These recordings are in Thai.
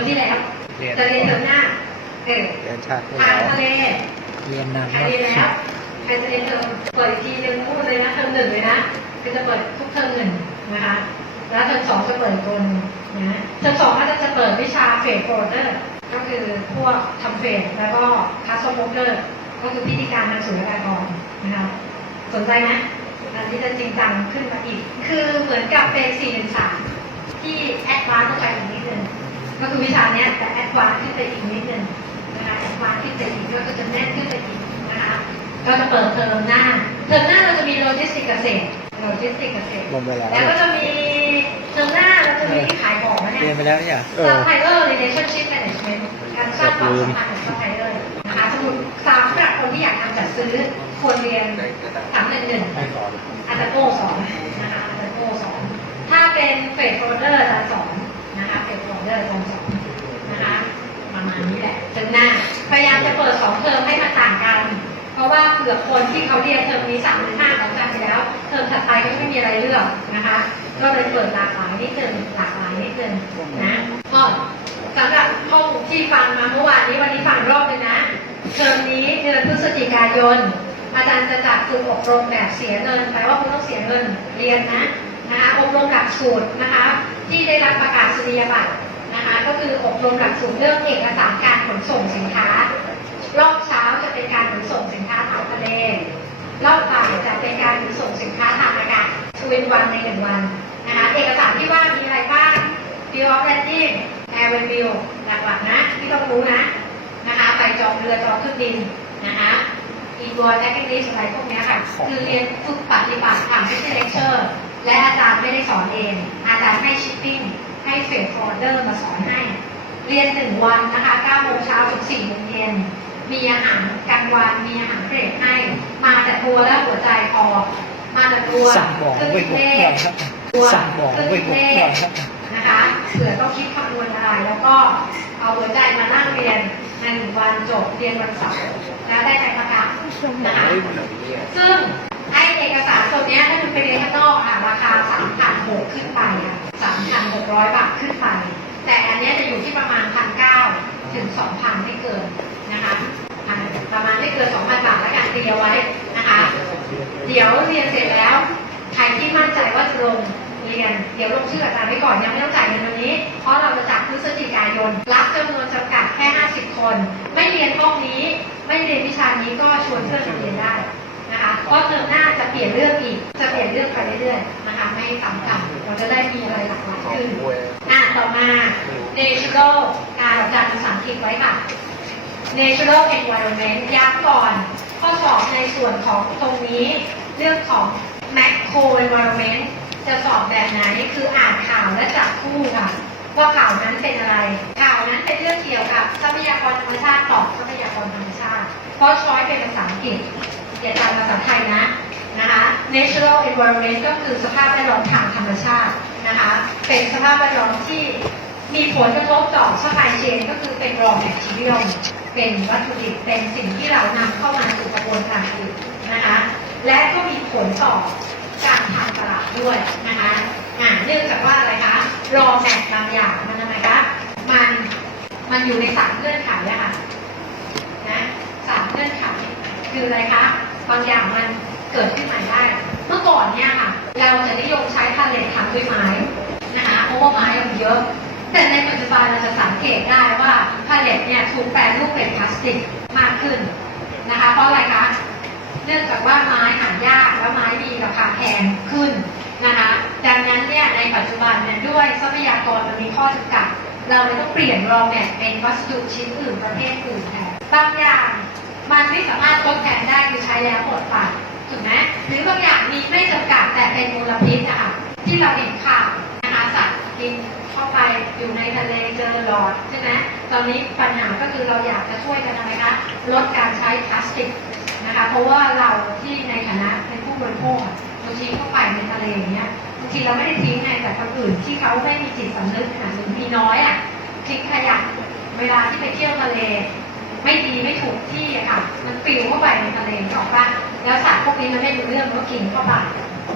มที่แล้วเรียนจะเรียนเทอมหน้า เออเรียนชาติที่ทางแล้วทะเลเรียนนานใครมากเรียนแล้วใครจะเรียนเทอมเปิดอีกทีหนึงพูดเลยนะเทอมหนึ่งเลยนะคือจะเปิดทุกเทอมหนึ่งนะคะ แล้วเทอมสองจะเปิดตัวหนึงนะเทอมสองก็จะเปิดวิชาเฟดโปรเตอร์ก็คือพวกทำเฟดแล้วก็คาสโมเกอร์ก็คือพิธีการทางสุลกากรนะคะ สนใจไหมอันนี้จะจริงจังขึ้นมาอีก คือเหมือนกับเป็น4 1 3ที่แอดวานซ์เข้าไปอีกนิดนึง ก็คือวิชาเนี้ยแต่แอดวานซ์ขึ้นไปอีกนิดนึงนะคะแอดวานซ์ขึ้นไปอีกก็จะแน่นขึ้นไปอีกนะคะ ก็จะเปิดเทอมหน้า เทอมหน้าเราจะมีโลจิสติกเกษตร โลจิสติกเกษตร ลงไปแล้ว แล้วก็จะมีเทอมหน้าเราจะมีที่ขายของนะเรียเนี่นยไปแล้วเนี่ยเออซัพพลายเออร์ relationship management การสร้างความสัมพันธ์กับซัพพลายเออร์นะคะสมมติสามสำหรับคนที่อยากทำจัดซื้อควรเรียนสามหนึ่งหนึ่งไม่สอนอาจารย์โก้สอนนะคะอาจารย์โก้สอนถ้าเป็นเฟดโฟลเดอร์อาจารย์สอนนะคะ เฟดโฟลเดอร์อารสอนนะคะประมาณนี้แหละเทอมหน้าพยายามจะเปิดสองเทอมให้มันต่างกัน เพราะว่าเผื่อคนที่เขาเรียนเทอมนี้สามหรือห้าของกันไปแล้วเทอมถัดไปก็ไม่มีอะไรเลือกนะคะ ก็เลยเปิดหลากหลายนิดนึงหลากหลายนิดนึงนะก็สำหรับห้องที่ฟังมาเมื่อวานนี้วันนี้ฟังรอบเลยนะเทอมนี้เดือนพฤศจิกายน อาจารย์จะจัดฝึกอบรมแบบเสียเงินแปลว่าคุณต้องเสียเงินเรียนนะนะคะอบรมหลักสูตรนะคะที่ได้รับประกาศนียบัตร ก็คืออบรมหลักสูตรเรื่องเอกสารการขนส่งสินค้า รอบเช้าจะเป็นการขนส่งสินค้าทางทะเล รอบบ่ายจะเป็นการขนส่งสินค้าทางอากาศทวินวันในหนึ่งวันนะคะเอกสารที่ว่ามีอะไรบ้าง Bill of Lading Air Bill หลักๆนะที่ต้องรู้นะนะคะไปจองเรือจองเครื่องบินนะคะอีตัวแจ็คเก็ตลิสอะไรพวกเนี้ยค่ะ คือเรียนฝึกปฏิบัติค่ะไม่ใช่เลคเชอร์ และอาจารย์ไม่ได้สอนเอง อาจารย์ให้ชิปปิ้ง ให้เฟดฟอร์เดอร์มาสอนให้ เรียนหนึ่งวันนะคะ9โมงเช้าถึง4โมงเย็นมีอาหารกลางวันมีอาหารเบรกให้ มาแต่ตัวและหัวใจพอมาแต่ตัวสั่งบอกเครื่องไปคิดบเลอกขก่อนครับตัวสั่งบอกเครื่องไปคิดบอกเลก่อขนครับนะคะเผื่อต้องคิดคำนวณอะไรแล้วก็เอาหัวใจมานั่งเรียนในหนึ่งวันจบเรียนวันเสาร์แล้วได้ใบประกาศนะคะซึ่ง ไอเอกสารตัวเนี้ยถ้าคุณไปเรียนข้างนอกอะราคา3 6 0 0ขึ้นไปอะ3,600บาทขึ้นไป แต่อันเนี้ยจะอยู่ที่ประมาณ1,900ถึง2,000ไม่เกินนะคะประมาณไม่เกิน2,000บาทแล้วกันเตรียมไว้นะคะ เดี๋ยวเรียนเสร็จแล้ว ใครที่มั่นใจว่าจะลงเรียน เดี๋ยวลงชื่ออาจารย์ไว้ก่อนยังไม่ต้องจ่ายเงินวันนี้ เพราะเราจะจัดพฤศจิกายน รับจำนวนจำกัดแค่ 50 คน ไม่เรียนห้องนี้ ไม่เรียนวิชานี้ก็ชวนเพื่อนมาเรียนได้ นะคะเพราะเทอมหน้าจะเปลี่ยนเรื่องอีก จะเปลี่ยนเรื่องไปเรื่อยๆนะคะไม่ซ้ำกันเราจะได้มีอะไรหลากหลายขึ้นอะต่อมา natural การอาจารย์ภาษาอังกฤษไว้ค่ะ natural environment ย้ำก่อนข้อสอบในส่วนของตรงนี้ เรื่องของ macro environment จะสอบแบบไหนคืออ่านข่าวและจับคู่ค่ะ ว่าข่าวนั้นเป็นอะไร ข่าวนั้นเป็นเรื่องเกี่ยวกับทรัพยากรธรรมชาติตอบทรัพยากรธรรมชาติเพราะช้อยเป็นภาษาอังกฤษ อย่าจำภาษาไทยนะนะคะ natural environment ก็คือสภาพแวดล้อมทางธรรมชาตินะคะ เป็นสภาพแวดล้อมที่มีผลกระทบต่อ supply chain ก็คือเป็น raw material เป็นวัตถุดิบเป็นสิ่งที่เรานำเข้ามาสู่กระบวนการผลิตนะคะ และก็มีผลต่อการทางตลาดด้วยนะคะเนื่องจากว่าอะไรคะ raw mat บางอย่างมันทำไมคะ มันมันอยู่ในสามเงื่อนไขอะค่ะนะสามเงื่อนไขคืออะไรคะ บางอย่างมันเกิดขึ้นใหม่ได้ เมื่อก่อนเนี่ยค่ะ เราจะนิยมใช้พาเลททำด้วยไม้นะคะเพราะว่าไม้มันเยอะ แต่ในปัจจุบันเราจะสังเกตได้ว่าพาเลทเนี่ยถูกแปลรูปเป็นพลาสติกมากขึ้นนะคะเพราะอะไรคะเนื่องจากว่าไม้หายากแล้วไม้มีราคาแพงขึ้นนะคะดังนั้นเนี่ยในปัจจุบันเนี่ยด้วยทรัพยากรมันมีข้อจำกัด เราเลยต้องเปลี่ยนรองแมทเป็นวัสดุชิ้นอื่นประเภทอื่นแทนบางอย่าง มันไม่สามารถทดแทนได้คือใช้แล้วหมดไปถูกไหมหรือบางอย่างมีไม่จำกัดแต่เป็นมลพิษนะคะที่เราเห็นข่าวนะคะสัตว์กินเข้าไปอยู่ในทะเลเจอหลอดใช่ไหมตอนนี้ปัญหาก็คือเราอยากจะช่วยกันอะไรคะลดการใช้พลาสติกนะคะเพราะว่าเราที่ในฐานะเป็นผู้บริโภคบางทีเข้าไปในทะเลอย่างเงี้ยบางทีเราไม่ได้ทิ้งไงแต่คนอื่นที่เขาไม่มีจิตสำนึกอะหรือมีน้อยอะทิ้งขยะเวลาที่ไปเที่ยวทะเล ไม่ดีไม่ถูกที่ค่ะ มันปลิวเข้าไปในทะเลนึกออกปะแล้วสัตว์พวกนี้มันไม่รู้เรื่องมันก็กินเข้าไป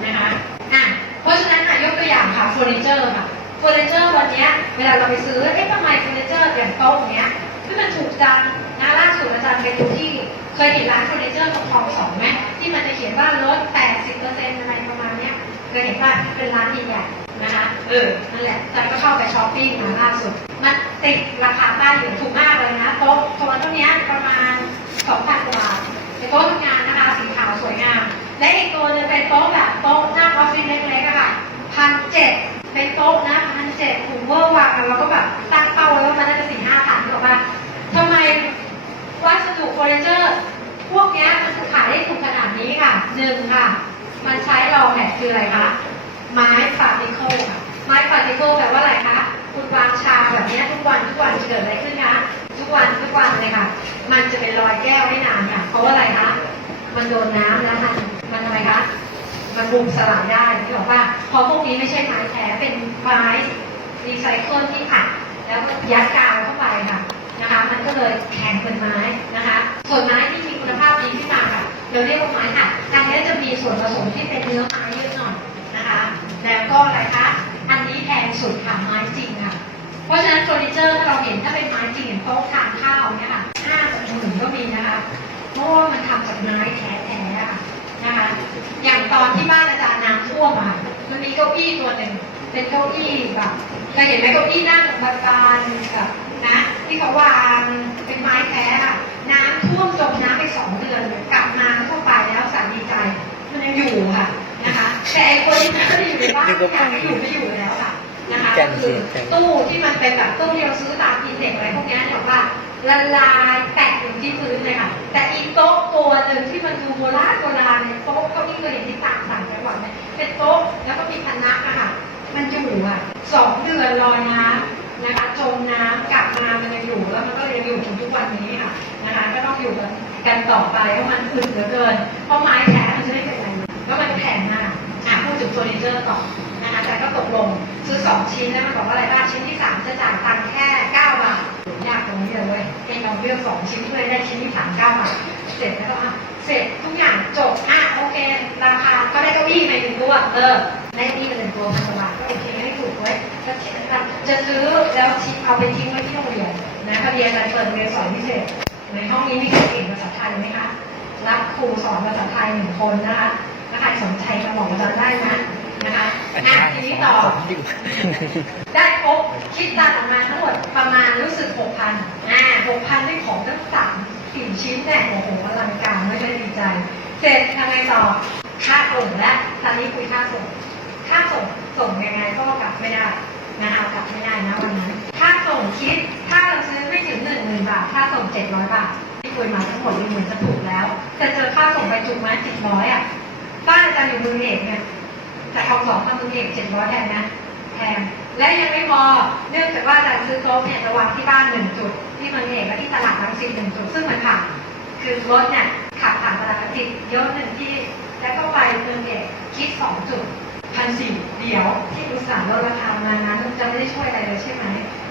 นะคะอะเพราะฉะนั้นอะยกตัวอย่างค่ะเฟอร์นิเจอร์ค่ะเฟอร์นิเจอร์วันนี้เวลาเราไปซื้อเอ๊ะทำไมเฟอร์นิเจอร์อย่างโต๊ะเนี้ยที่มันถูกจังนะล่าสุดอาจารย์ไปดูที่เคยเห็นร้านเฟอร์นิเจอร์ของคลองสองไหมที่มันจะเขียนว่าลด 80%อะไรประมาณเนี้ยเคยเห็นว่าเป็นร้านใหญ่ นะคะเออนั่นแหละอาจารย์ก็เข้าไปช้อปปิ้งมาล่าสุดมันติดราคาป้ายอยู่ถูกมากเลยนะโต๊ะตัวเท่านี้ประมาณ2,000กว่าบาทเป็นโต๊ะทำงานนะคะสีขาวสวยงาม และอีกตัวนึงเป็นโต๊ะแบบโต๊ะหน้าออฟฟิศเล็กๆอะค่ะพันเจ็ดเป็นโต๊ะนะพันเจ็ดถุงเวอร์วางแล้วก็แบบตั้งเป้าไว้ว่ามันน่าจะสี่ห้าพันถูกป่ะทำไมวัสดุเฟอร์นิเจอร์พวกเนี้ยมันขายได้ถูกขนาดนี้ค่ะหนึ่งค่ะ มันใช้รองแผ่นคืออะไรคะ ไม้ปาร์ติเคิลค่ะไม้ปาร์ติเคิลแปลว่าอะไรคะ คุณวางชาแบบนี้ทุกวันทุกวันจะเกิดอะไรขึ้นคะทุกวันทุกวันเลยค่ะ มันจะเป็นรอยแก้วไม่นานค่ะ เพราะว่าอะไรคะ มันโดนน้ำแล้วมันมันทำไมคะ มันบุมสลายได้ที่บอกว่าเพราะพวกนี้ไม่ใช่ไม้แท้เป็นไม้รีไซเคิลที่อัดแล้วก็ยัดกาวเข้าไปค่ะนะคะ มันก็เลยแข็งเป็นไม้นะคะ ส่วนไม้ที่มีคุณภาพดีขึ้นมาค่ะ เราเรียกว่าไม้อัดอันนี้จะมีส่วนผสมที่เป็นเนื้อไม้เยอะ นะคะ แล้วก็อะไรคะ อันนี้แพงสุดค่ะไม้จริงค่ะ เพราะฉะนั้นเฟอร์นิเจอร์ถ้าเราเห็นถ้าเป็นไม้จริงอย่างโต๊ะทานข้าวเนี่ยค่ะห้าหมื่นก็มีนะคะ เพราะว่ามันทำจากไม้แท้ๆอะค่ะนะคะ อย่างตอนที่บ้านอาจารย์น้ำท่วมอะ มันมีเก้าอี้ตัวหนึ่งเป็นเก้าอี้แบบเคยเห็นไหมเก้าอี้นั่งบานๆแบบนะที่เขาวางเป็นไม้แท้อะน้ำท่วมจมน้ำไปสองเดือนกลับมาเข้าไปแล้วสันดีใจมันยังอยู่ค่ะ แต่ไอ้คนที่ไม่ได้อยู่ในบ้านอยากให้อยู่ไม่อยู่แล้วค่ะนะคะก็คือตู้ที่มันเป็นแบบตู้ที่เราซื้อตามอินเทคอะไรพวกเนี้ยเนี่ยว่าละลายแตกอยู่ที่พื้นเลยค่ะ แต่อีโต๊ะตัวหนึ่งที่มันดูโบราณโบราณเนี่ยโต๊ะเก็ที่เคยเห็นที่ต่างต่างจังหวัดเนี่ยเป็นโต๊ะแล้วก็มีพนักอะค่ะ มันอยู่อะสองเดือนลอยน้ำนะคะจมน้ำกลับมามันยังอยู่แล้วมันก็ยังอยู่ถึงทุกวันนี้ค่ะนะคะก็ต้องอยู่กันกันต่อไปเพราะมันอึดเหลือเกินเพราะไม้แท้มันจะไม่เป็นไรแล้วมันแข็งมากอะพูด ถึงเฟอร์นิเจอร์ต่อนะคะแต่ก็ตกลงซื้อสองชิ้นแล้วมันบอกว่าอะไรบ้างชิ้นที่สามจะจ่ายตังค์แค่เก้าบาทยากตรงนี้เลยเว้ยเองลองเลือกสองชิ้นเพื่อได้ชิ้นที่สามเก้าบาทเสร็จแล้วก็อะเสร็จทุกอย่างจบอะโอเค ราคาก็ได้เก้าอี้มาหนึ่งตัวเออได้ที่มาหนึ่งตัวพันกว่าบาทก็โอเคไม่ถูกเว้ยก็คิดว่าจะซื้อแล้วทิ้งเอาไปทิ้งไว้ที่โรงเรียนนะพอดีอาจารย์เปิดเรียนสอนพิเศษในห้องนี้มีใครเก่งภาษาไทยไหมคะรับครูสอนภาษาไทยหนึ่งคนนะคะถ้าใครสนใจมาบอกอาจารย์ได้นะนะคะอะที นี้ต่ได้ครบคิดตังออกมาทั้งหมดประมาณรู้สึกหกพันอ่าหกพันได้ของตั้งสามสี่ชิ้นเนี่ยโอ้โหอลังการไม่ได้ดีใจ เสร็จทำไงต่อค่าส่งและตอนนี้คุยค่าส่ง ค่าส่งส่งยังไงก็กลับไม่ได้นะคะกลับไม่ได้นะวันนั้นค่าส่งคิดถ้าเราซื้อไม่ถึงหนึ่งหมื่นบาทค่าส่งเจ็ดร้อยบาทที่คุยมาทั้งหมดนี่เหมือนจะถูกแล้ว แต่เจอค่าส่งไปจุกมาเจ็ดร้อยอะบ้านอาจารย์อยู่มือเอกเนี่ย แต่คำสองพันเมืองเอกเจ็ดร้อยแทนนะแพงและยังไม่พอเนื่องจากว่าอาจารย์ซื้อโต๊ะเนี่ยจะวางที่บ้านหนึ่งจุด ที่เมืองเอกและที่ตลาดรังสิตหนึ่งจุด ซึ่งมันผ่าคือรถเนี่ยขับผ่านตลาดรังสิตเยอะหนึ่งที่ แล้วก็ไปเมืองเอกคิดสองจุดพันสี่เดี๋ยวที่อุตสาห์ลดราคามานั้นจะไม่ได้ช่วยอะไรเลยใช่ไหม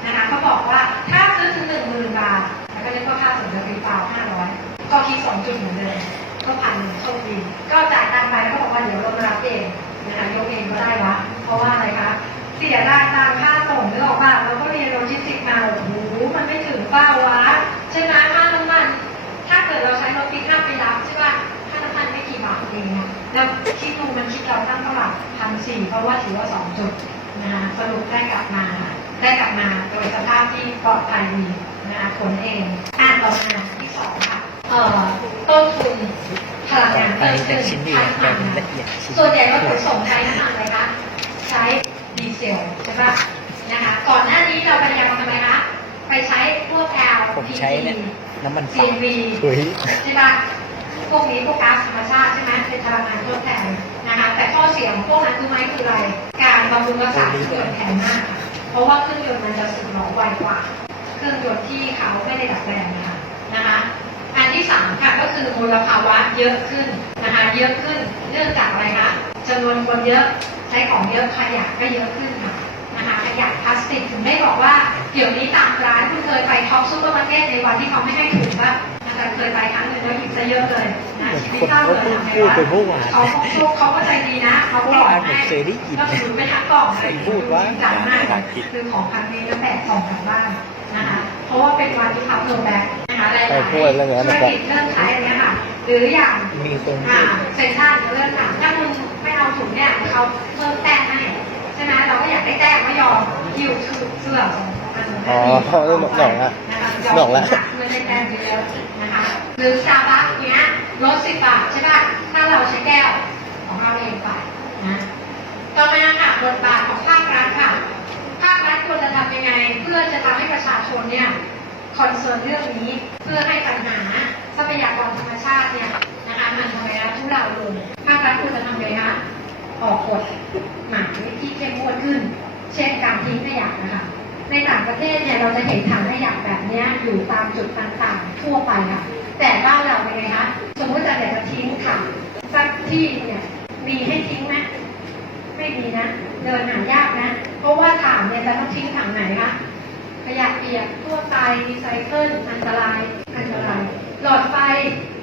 นะคะเขาบอกว่าถ้าซื้อถึงหนึ่งหมื่นบาทแล้วก็เรียกว่าค่าส่งจะฟรีเปล่าห้าร้อยก็คิดสองจุดเหมือนเดิมก็พันหนึ่งโชคดีก็จ่ายตังไปแล้วก็บอกว่าเดี๋ยวเรามารับเอง นะคะยกเองก็ได้วะเพราะว่าอะไรคะเสียรายตามค่าส่งนึกออกป่ะเราก็เรียนโลจิสติกมาโอ้โหมันไม่ถึงเป้าวะใช่ไหมค่าน้ำมัน ถ้าเกิดเราใช้รถปิกอัพไปรับใช่ป่ะค่าน้ำมันไม่กี่บาทเองอะแล้วคิดดูมันคิดเราตั้งเท่าไหร่พันสี่เพราะว่าถือว่าสองจุดนะคะสรุปได้กลับมาได้กลับมาโดยสภาพที่ปลอดภัยดีนะคนเองอ่านต่อมาที่สองค่ะเอ่อต้นทุน พลังงานอันเพิ่มนี้ขึ้จะนชิ้นเดียวใช้พแบ่ลังงงานละเอียดชิ้นส่วนใหญ่รถขนส่งใช้น้ำมันอะไรคะใช้ดีเซลใช่ปะนะคะก่อนหน้านี้เราพยายามทำอะไรคะไปใช้พวกแอลผมใช้เนี่ยน้ำมันซีปาล์มวีเฮ้ยใช่ปะพวกนี้พวกก๊าซธรรมชาติใช่ไหมเป็นพลังงานทดแทนนะคะแต่ข้อเสียของพวกนั้นคือไหมคืออะไร การบำรุงรักษาเครื่องยนต์แพงมากค่ะเพราะว่าเครื่องยนต์มันจะสึกหรอไวกว่า เครื่องยนต์ที่เขาไม่ได้ดัดแปลงนะคะนะคะอันที่สา มค่ะก็มลภาวะเยอะขึ้นนะคะเยอะขึ้นเนื่องจากอะไรคะจำนวนคนเยอะใช้ของเยอะขยะก็เยอะขึ้นค่ะนะคะขยะพลาสติกถึงได้บอกว่าเดี๋ยวนี้ตามร้านคุณเคยไปท็อปซูเปอร์มาร์เก็ตในวันที่เขาไม่ให้ถุงป่ะนะคะเคยไปครั้งหนึ่งแล้วหยิบซะเยอะเลยนะไม่ทราบเลยทำไงพูดวะไปเมื่อวานเขาเขาเขาก็ใจดีนะเขากล่องเมื่อวานผมให้เคยได้ยินก็คือไปทักกล่องเลยพูดว่าจัดมากคือของครั้งนี้แล้วแบกกล่องกลับบ้านนะคะเพราะว่าเป็นวันที่เขาเพิ่มแบก นะคะหลายๆใครพูดเรื่องนั้นธุนะรกิจเริ่มใช้อันเนี้ยค่ะ หรืออย่างมีคนอ่าเซ็นทรัลเริ่มค่ะถ้าคุณไม่เอาถุงเนี่ยเขาเพิ่มแต้มให้ใช่ไหมเราก็อยากได้แต้มไม่ยอมยิวถือเสื้อของอันนั้นอ๋อเริ่มหนองละนะคะหนองละเงินได้แต้มเยอะนะคะหรือซาบัคเนี้ยลดสิบบาทใช่ป่ะถ้าเราใช้แก้วของเราเองไปนะ ต่อมาค่ะบทบาทของภาครัฐค่ะ ภาครัฐควรจะทำยังไง เพื่อจะทำให้ประชาชนเนี่ย คอนเซิร์นเรื่องนี้เพื่อให้ปัญหาทรัพยากรธรรมชาติเนี่ยนะคะมันทำไมนะทุเราลงภาครัฐควรจะทำไงคะออกกฎหมายที่เข้มงวดขึ้น เช่นการทิ้งขยะนะคะในต่างประเทศเนี่ยเราจะเห็นถังขยะแบบนี้อยู่ตามจุดต่างๆทั่วไปค่ะแต่บ้านเราเป็นไงคะสมมติจะอยากจะทิ้งถังสักที่เนี่ยมีให้ทิ้งไหมไม่มีนะ เดินหายากนะ เพราะว่าถังเนี่ยจะต้องทิ้งถังไหนคะ ขยะเปียกทั่วไปรีไซเคิลอันตรายอันตราย หลอดไฟ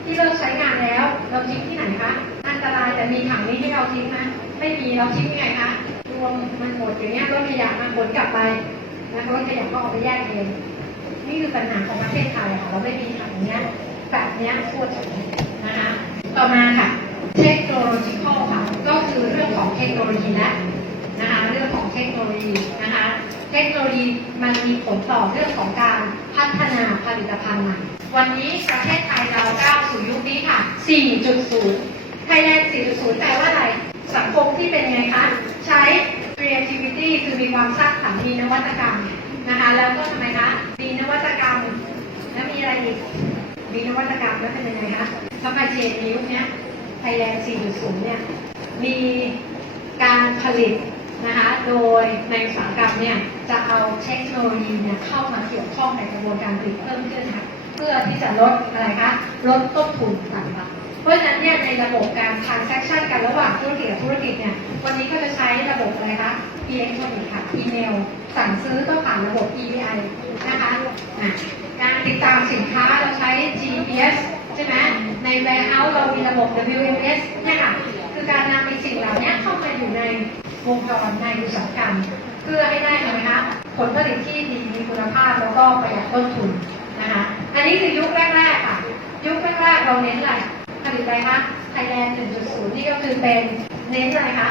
ที่เลิกใช้งานแล้ว เราทิ้งที่ไหนคะอันตรายแต่มีถังนี้ให้เราทิ้งไหมไม่มีเราทิ้งยังไงคะรวมมันหมดอย่างเงี้ยรถขยะมันขนกลับไปนะรถขยะก็เอาไปแยกเองนี่คือปัญหาของประเทศไทยค่ะเราไม่มีถังเนี้ยแบบเนี้ยทั่วถึงนะคะต่อมาค่ะเทคโนโลยีข้อค่ะก็คือเรื่องของเทคโนโลยีและนะคะเรื่องของเทคโนโลยีนะคะ เทคโนโลยีมันมีผลต่อเรื่องของการพัฒนาผลิตภัณฑ์ใหม่วันนี้ประเทศไทยเราก้าวสู่ยุคนี้ค่ะ 4.0 ไทยแลนด์ 4.0 แปลว่าอะไร สังคมที่เป็นยังไงคะ ใช้ creativity คือมีความสร้างสรรค์มีนวัตกรรมนะคะ แล้วก็ทำไมคะ มีนวัตกรรม แล้วมีอะไรอีก มีนวัตกรรมแล้วเป็นยังไงคะซัพพลายเชนในยุคนี้ไทยแลนด์ 4.0 เนี่ย มีการผลิต นะคะ โดยในอุตสาหกรรมเนี่ยจะเอาเทคโนโลยีเนี่ยเข้ามาเกี่ยวข้องในกระบวนการผลิตเพิ่มขึ้นค่ะเพื่อที่จะลดอะไรคะ ลดต้นทุนต่างๆ เพราะฉะนั้นเนี่ยในระบบการ transaction กันระหว่างธุรกิจกับธุรกิจเนี่ยวันนี้ก็จะใช้ระบบอะไรคะอิเล็กทรอนิกส์ค่ะอีเมล สั่งซื้อก็ผ่านระบบ EDI นะคะการติดตามสินค้าเราใช้ GPS ใช่ไหมใน warehouse เรามีระบบ WMS เนี่ยค่ะ คือการนำไอสิ่งเหล่านี้เข้ามาอยู่ใน วงจรในอุตสาหกรรม เพื่อให้ได้อะไรคะผลผลิตที่ดีมีคุณภาพแล้วก็ประหยัดต้นทุนนะคะอันนี้คือยุคแรกๆค่ะ ยุคแรกๆเราเน้นอะไรผลิตอะไรคะไทยแลนด์ 1.0 นี่ก็คือเป็นเน้นอะไรคะ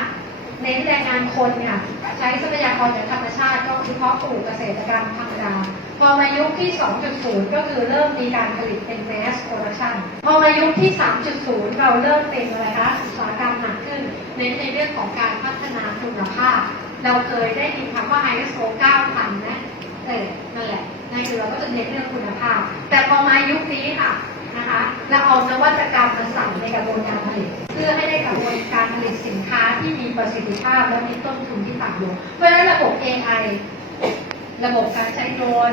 เน้นแรงงานคนเนี่ยใช้ทรัพยากรจากธรรมชาติก็คือเพาะปลูกเกษตรกรรมธรรมดาพอมายุคที่ 2.0 ก็คือเริ่มมีการผลิตเป็น mass production พอมายุคที่ 3.0 เราเริ่มเป็นอะไรคะอุตสาหกรรมหนักขึ้น เน้นในเรื่องของการพัฒนาคุณภาพ เราเคยได้ยินคำว่า ISO 9000 นะเออนั่นแหละนั่นคือเราก็จะเน้นเรื่องคุณภาพ แต่พอมายุคนี้ค่ะนะคะเราเอานวัตกรรมมาใส่ในกระบวนการผลิตเพื่อให้ได้กระบวนการผลิตสินค้าที่มีประสิทธิภาพและมีต้นทุนที่ต่ำลงเพราะฉะนั้นระบบ AI ระบบการใช้โดรน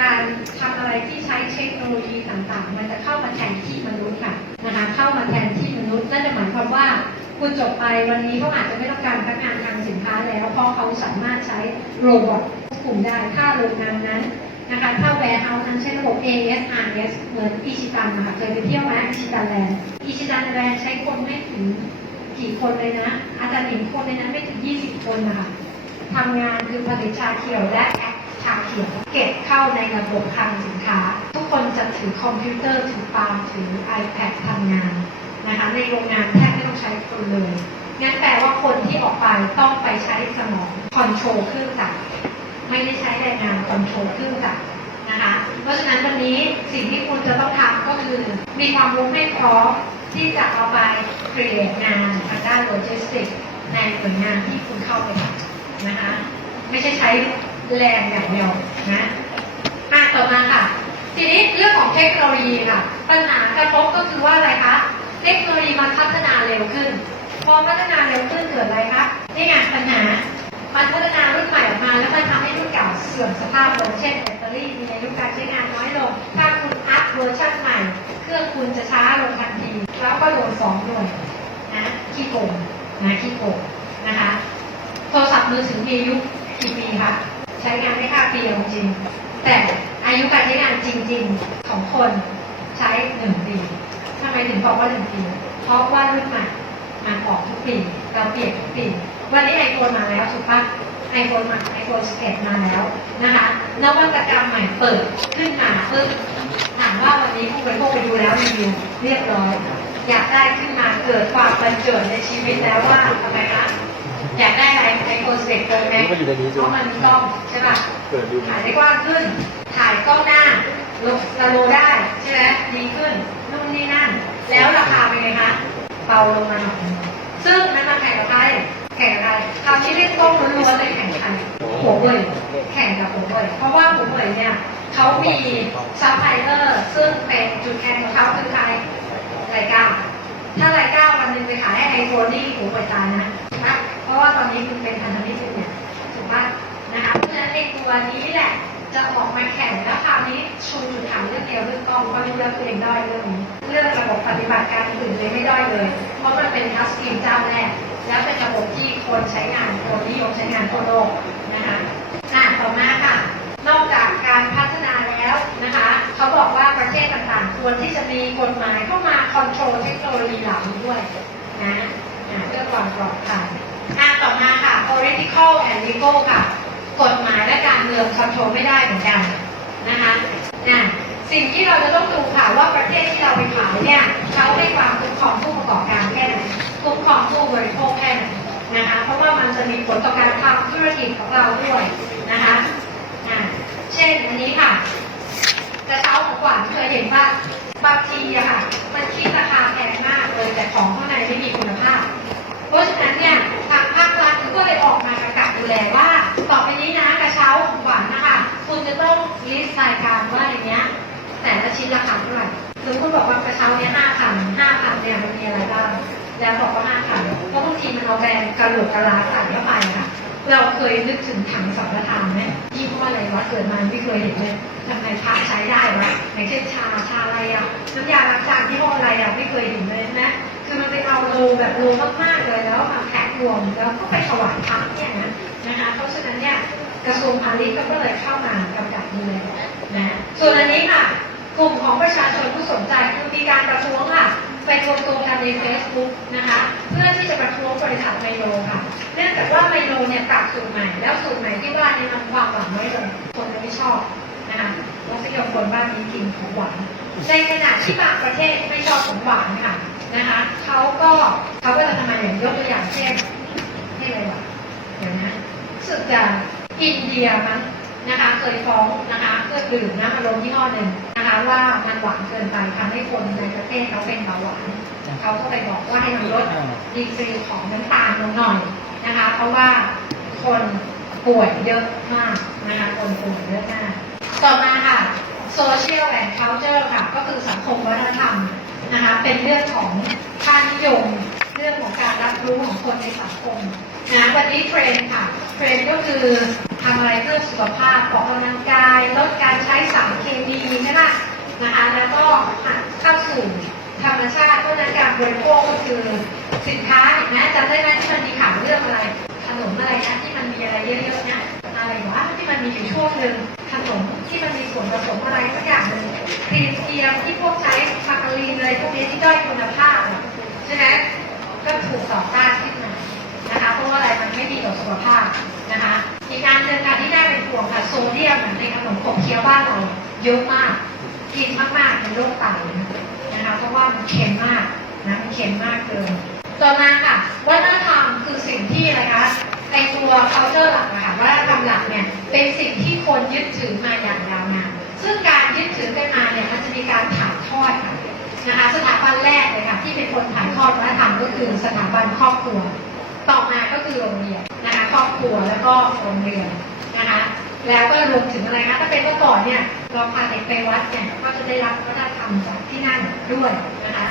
การทำอะไรที่ใช้เทคโนโลยีต่างๆ มันจะเข้ามาแทนที่มนุษย์ค่ะนะคะเข้ามาแทนที่มนุษย์นั่นจะหมายความว่า คุณจบไปวันนี้เขาอาจจะไม่ต้องการพนักงานทางสินค้าแล้วเพราะเขาสามารถใช้โรบอทควบคุมได้ถ้าโรงงานนั้นนะคะถ้าแวร์เฮาส์นั้นใช้ระบบ AS RS เหมือนอิชิตันนะคะเคยไปเที่ยวไหมอิชิตันแลนด์อิชิตันแลนด์ใช้คนไม่ถึงกี่คนเลยนะ อาจารย์หญิงคนในนั้นไม่ถึง 20 คนนะคะทำงานคือผลิตชาเขียวและแอปชาเขียวเก็บเข้าในระบบคลังสินค้า ทุกคนจะถือคอมพิวเตอร์ถือปาล์มถือ iPad ทำงานนะคะในโรงงานแท้ ใช้คนเลย งั้นแปลว่าคนที่ออกไปต้องไปใช้สมองคอนโทรลเครื่องจักรไม่ได้ใช้แรงงานคอนโทรลเครื่องจักรนะคะ เพราะฉะนั้นวันนี้สิ่งที่คุณจะต้องทำก็คือมีความรู้ให้พร้อมที่จะเอาไปเปลี่ยนงานทางด้านโลจิสติกในหน่วยงานที่คุณเข้าไปทำนะคะไม่ใช่ใช้แรงอย่างเดียวนะอะต่อมาค่ะ ทีนี้เรื่องของเทคโนโลยีค่ะปัญหากระทบก็คือว่าอะไรคะ เทคโนโลยีมันพัฒนาเร็วขึ้น พอพัฒนาเร็วขึ้นเกิดอะไรคะนี่ไงปัญหา มันพัฒนารุ่นใหม่ออกมา แล้วมันทำให้รุ่นเก่าเสื่อมสภาพลง เช่นแบตเตอรี่มีอายุการใช้งานน้อยลง ถ้าคุณอัพเวอร์ชันใหม่ เครื่องคุณจะช้าลงทันที แล้วก็โดนฟ้องด้วยนะขี้โกงนะขี้โกงนะคะ โทรศัพท์มือถือมีอายุกี่ปีคะ ใช้งานได้ค่าปีจริง แต่อายุการใช้งานจริง ๆ ของคนใช้หนึ่งปีำไมถึงบอกว่าหนึ่งปีเพราะว่ารุ่นใหม่มันออกทุกปีเราเปลี่ยนทุกปีวันนี้ไอโฟนมาแล้วถูกปะไอโฟนมาไอโฟน11มาแล้วนะคะนวัตกรรมใหม่เปิดขึ้นมาเพิ่มถามว่าวันนี้ผู้บริโภคไปดูแล้วรีวิวเรียบร้อย อยากได้ขึ้นมาเกิดความบันเจิดในชีวิตแล้วว่าทำไมคะอยากได้อะไรไอโฟน11โปรแม็กมันอยู่ในนี้เพสิราะมันมีกล้องใช่ปะเปิดดูถ่ายได้กว้างขึ้น ถ่ายกล้องหน้าลงสโลว์ได้ใช่ไหมดีขึ้นนู่นนี่นั่น แล้วราคาเป็นไงคะเบาลงมาหน่อยซึ่งนั้นมาแข่งกับใครแข่งกับใครคราวนี้เล่นกล้องล้วนๆเลยแข่งกับใครหัวเว่ยแข่งกับหัวเว่ยเพราะว่าหัวเว่ยเนี่ยเขามีซับไพเลอร์ซึ่งเป็นจุดแข็งของเขาคือใครรายการถ้ารายการวันนึงไปขายให้ไอโฟนนี่หัวเว่ยตายนะนะเพราะว่าตอนนี้มันเป็นพันธมิตรเนี่ยถูกปะนะคะเพราะฉะนั้นในตัวนี้แหละ จะออกมาแข่งแล้วคราวนี้ชูจุดขายเรื่องเดียวเรื่องกล้องเพราะรู้แล้วตัวเองได้เรื่องนี้เรื่องระบบปฏิบัติการอื่นเลยไม่ได้เลย เพราะมันเป็นทัสกีนเจ้าแรกแล้วเป็นระบบที่คนใช้งานคนนิยมใช้งานทั่วโลกนะคะอะต่อมาค่ะ นอกจากการพัฒนาแล้วนะคะเขาบอกว่าประเทศต่างๆ ควรที่จะมีกฎหมายเข้ามาคอนโทรลเทคโนโลยีเหล่านี้ด้วยนะอะเพื่อความปลอดภัยอะต่อมาค่ะ political and legal ค่ะ เมืองคอนโทรลไม่ได้เหมือนกันนะคะนะสิ่งที่เราจะต้องดูค่ะว่าประเทศที่เราไปขายเนี่ยเขาให้ความคุ้มครองผู้ประกอบการแค่ไหนคุ้มครองผู้บริโภคแค่ไหนนะคะเพราะว่ามันจะมีผลต่อการทำธุรกิจของเราด้วยนะคะอ่าเช่นอันนี้ค่ะกระเช้าของหวานเคยเห็นว่าบางทีอะค่ะมันคิดราคา คือคุณบอกว่ากระเช้าเนี้ยห้าพันห้าพันเนี่ยมันมีอะไรบ้างแล้วบอกว่าห้าพันเพราะบางทีมันเอาแบรนด์กระโหลกกระลาใส่เข้าไปค่ะ เราเคยนึกถึงถังสังฆทานไหมยี่ห้ออะไรวะเกิดมาไม่เคยเห็นเลยทำไมพระใช้ได้วะอย่างเช่นชาชาอะไรอะน้ำยาล้างจานยี่ห้ออะไรอะไม่เคยเห็นเลยนะคือมันไปเอาโลแบบโลมากๆเลยแล้วมาแพ็ครวมแล้วก็ไปถวายพระเนี่ยนะนะคะเพราะฉะนั้นเนี่ยกระทรวงพาณิชย์ก็เลยเข้ามากำกับดูแลนะส่วนอันนี้ค่ะ กลุ่มของประชาชนผู้สนใจคือมีการประท้วงค่ะไปรวมตัวกันใน Facebook นะคะ เพื่อที่จะประท้วงบริษัทไมโลค่ะ เนื่องจากว่าไมโลเนี่ยปรับสูตรใหม่ แล้วสูตรใหม่ที่ว่านี่นำความหวานไว้เลยคนจะไม่ชอบนะคะรสนิยมคนบ้านนี้กินของหวานในขณะที่บางประเทศไม่ชอบของหวานค่ะนะคะเขาก็เขาก็จะทำมาอย่างยกตัวอย่างเช่นนี่อะไรวะเดี๋ยวนะสึกจะอินเดียมั้งนะคะเคยฟ้องนะคะเพื่อดื่มน้ำอารมณ์ยี่ห้อหนึ่ง นะคะว่ามันหวานเกินไปทำให้คนในประเทศเขาเป็นเบาหวานเขาก็ไปบอกว่าให้มันลดดีกรีของน้ำตาลลงหน่อยนะคะ เพราะว่าคนป่วยเยอะมากนะคะคนป่วยเยอะมากต่อมาค่ะ social and culture ค่ะ ก็คือสังคมวัฒนธรรมนะคะ เป็นเรื่องของค่านิยม เรื่องของการรับรู้ของคนในสังคมนะวันนี้เทรนด์ค่ะ เทรนด์ก็คือ ทำอะไรเพื่อสุขภาพออกกำลังกายลดการใช้สารเคมีใช่ไหมนะคะแล้วก็หันเข้าสู่ธรรมชาติเพราะนั้นการบริโภคก็คือสินค้าเห็นไหมจำได้ไหมที่มันมีข่าวเรื่องอะไรขนมอะไรนะที่มันมีอะไรเยอะๆเนี่ยอะไรวะที่มันมีอยู่ช่วงหนึ่งขนมที่มันมีส่วนผสมอะไรสักอย่างหนึ่งครีมเทียมที่พวกใช้มาการีนอะไรพวกนี้ที่ด้อยคุณภาพใช่ไหมก็ถูกต่อต้านขึ้นมานะคะเพราะว่าอะไรมันไม่ดีต่อสุขภาพนะคะ อีกการเดินการที่น่าเป็นห่วงค่ะโซเดียมในขนมขบเคี้ยวบ้านเราเยอะมาก กินมากๆเป็นโรคไตนะคะเพราะว่ามันเค็มมากนะมันเค็มมากเกินต่อมาค่ะวัฒนธรรมคือสิ่งที่อะคะในตัว culture หลักค่ะวัฒนธรรมหลักเนี่ยเป็นสิ่งที่คนยึดถือมาอย่างยาวนานซึ่งการยึดถือกันมาเนี่ยมันจะมีการถ่ายทอดค่ะนะคะสถาบันแรกเลยค่ะที่เป็นคนถ่ายทอดวัฒนธรรมก็คือสถาบันครอบครัว ต่อมาก็คือโรงเรียนนะคะครอบครัวแล้วก็โรงเรียนนะคะแล้วก็รวมถึงอะไรนะถ้าเป็นเมื่อก่อนเนี่ยเราพาเด็กไปวัดเนี่ยก็จะได้รับวัฒนธรรมจากที่นั่นด้วยนะคะ